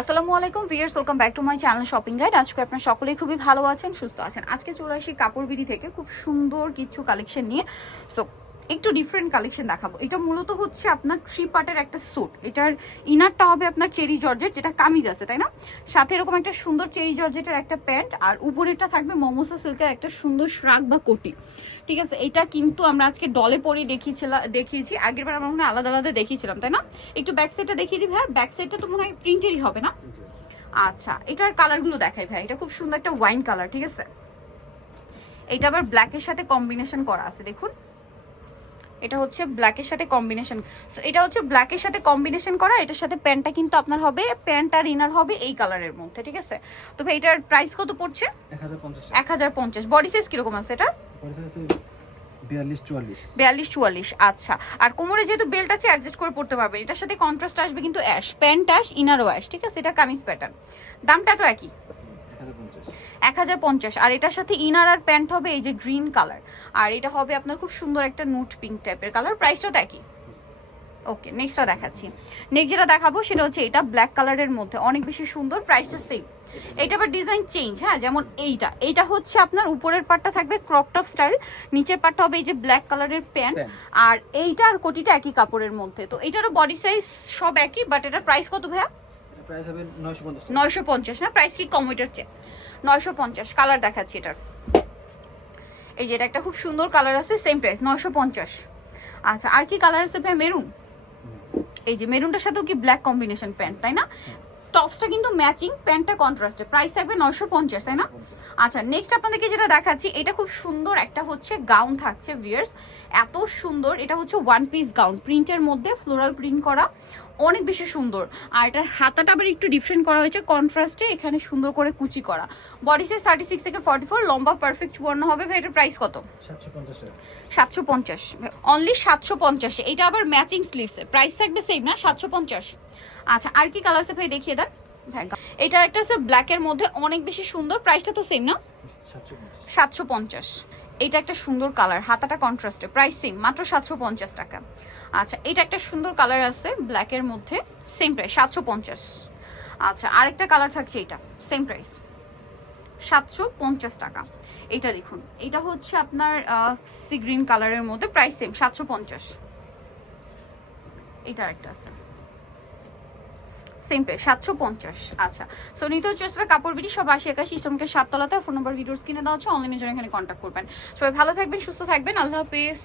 আসসালামু আলাইকুম viewers, welcome back to my channel shopping guide. আজকে আপনারা সকলেই খুবই ভালো আছেন, সুস্থ আছেন। আজকে চলে আসি কাপড় বিডি থেকে খুব সুন্দর কিছু কালেকশন নিয়ে। সো একটু ডিফারেন্ট কালেকশন দেখাবো। এটা মূলত হচ্ছে আপনার থ্রি পার্টের একটা স্যুট। এটার ইনারটা হবে আপনার চেরি জর্জেট, যেটা কামিজ আছে তাই না, সাথে এরকম একটা সুন্দর চেরি জর্জেটের একটা প্যান্ট, আর উপরেরটা থাকবে মমোসা সিল্কের একটা সুন্দর শ্রাগ বা কোটি। ঠিক আছে, এটা কিন্তু আমরা আজকে ডলে পরে দেখিয়েছি। আগের বার আমরা মনে হয় আলাদা আলাদা দেখিয়েছিলাম তাই না। একটু ব্যাক সাইডটা দেখিয়ে দিই ভাই। ব্যাক সাইডটা তো মনে হয় প্রিন্টেরই হবে না। আচ্ছা, এটার কালারগুলো দেখাই ভাই। এটা খুব সুন্দর একটা ওয়াইন কালার, ঠিক আছে। এটা আবার ব্ল্যাকের সাথে কম্বিনেশন করা আছে, দেখুন। এটা হচ্ছে ব্ল্যাকের সাথে কম্বিনেশন, এটা হচ্ছে ব্ল্যাকের সাথে কম্বিনেশন করা। এটার সাথে প্যান্টটা কিন্তু আপনার হবে, প্যান্ট আর ইনার হবে এই কালারের মধ্যে, ঠিক আছে। তো ভাই এটার প্রাইস কত পড়ছে? 1050। বডি সাইজ কিরকম আছে এটা? 42-44। আচ্ছা, আর কোমরে যেহেতু বেল্ট আছে অ্যাডজাস্ট করে পড়তে পারবেন। এটার সাথে কন্ট্রাস্ট আসবে কিন্তু অ্যাশ, প্যান্ট অ্যাশ, ইনারও অ্যাশ, ঠিক আছে। এটা কামিজ প্যাটার্ন। দামটা তো একই, 1050। আর এটার সাথে ইনার আর প্যান্ট হবে এই যে গ্রিন কালার, আর এটা হবে আপনার খুব সুন্দর একটা নুট পিঙ্ক টাইপের কালার। প্রাইসটা তো একই। ওকে, নেক্সটটা দেখাচ্ছি। নেক্সট যেটা দেখাবো সেটা হচ্ছে এটা ব্ল্যাক কালারের মধ্যে, অনেক বেশি সুন্দর, প্রাইসটা সেম। এটা আবার ডিজাইন চেঞ্জ, হ্যাঁ। যেমন এইটা হচ্ছে আপনার উপরের পার্টটা থাকবে ক্রপ টপ স্টাইল, নিচের পার্টটা হবে এই যে ব্ল্যাক কালারের প্যান্ট, আর এইটার কোটিটা একই কাপড়ের মধ্যে। তো এইটারও বডি সাইজ সব একই, বাট এটার প্রাইস কত ভাইয়া? প্রাইস হবে 950 না? প্রাইস কি কম এটার চেয়ে? 950। কালার দেখাচ্ছি এটার, এই যে এটা একটা খুব সুন্দর কালার আছে, সেম প্রাইস 950। আচ্ছা, আর কি কালার আছে ভাই? মেরুন, এই যে মেরুনটার সাথেও কি ব্ল্যাক কম্বিনেশন প্যান্ট তাই না। টপসটা কিন্তু ম্যাচিং, প্যান্টটা কন্ট্রাস্টে। প্রাইস থাকবে 950 তাই না। আচ্ছা, নেক্সট আপনাদেরকে যেটা দেখাচ্ছি এটা খুব সুন্দর একটা হচ্ছে গাউন থাকছে ভিউয়ার্স, এত সুন্দর। এটা হচ্ছে ওয়ান পিস গাউন, প্রিন্টের মধ্যে ফ্লোরাল প্রিন্ট করা, অনেক বেশি সুন্দর। আর এটার হাতাটা আবার একটু ডিফারেন্ট করা হয়েছে কন্ট্রাস্টে, এখানে সুন্দর করে কুচি করা। বডি সাইজ 36 থেকে 44, লম্বা পারফেক্ট 54 হবে। ভাই এটার প্রাইস কত? 750। অনলি 750। এটা আবার ম্যাচিং স্লিভসে, প্রাইস থাকবে সেম না, 750। আচ্ছা, আর কি কালার আছে ভাই দেখিয়ে দেন। এটা একটা আছে ব্ল্যাকের মধ্যে, অনেক বেশি সুন্দর, প্রাইসটা তো সেম না, 750। এটা একটা সুন্দর কালার, হাতাটা কন্ট্রাস্টে, প্রাইস সেম, মাত্র 750 টাকা। আচ্ছা, এটা একটা সুন্দর কালার আছে ব্ল্যাকের মধ্যে, সেম প্রাইস 750। আচ্ছা, আরেকটা কালার থাকছে, এটা সেম প্রাইস 750 টাকা। এটা দেখুন, এটা হচ্ছে আপনার সি গ্রিন কালারের মধ্যে, প্রাইস সেম 750। এটা আরেকটা আছে সেম প্রাইস 750। আচ্ছা, সো নিতে হচ্ছে কাপড় বিডি, সব 80-81 ইস্টমকে 7 তলাতে। ফোন নাম্বার ভিডিওস কিনে দেওয়া হচ্ছে, অনলাইনে জন্য এখানে কন্ট্যাক্ট করবেন। সবাই ভালো থাকবেন, সুস্থ থাকবেন, আল্লাহ হাফেজ।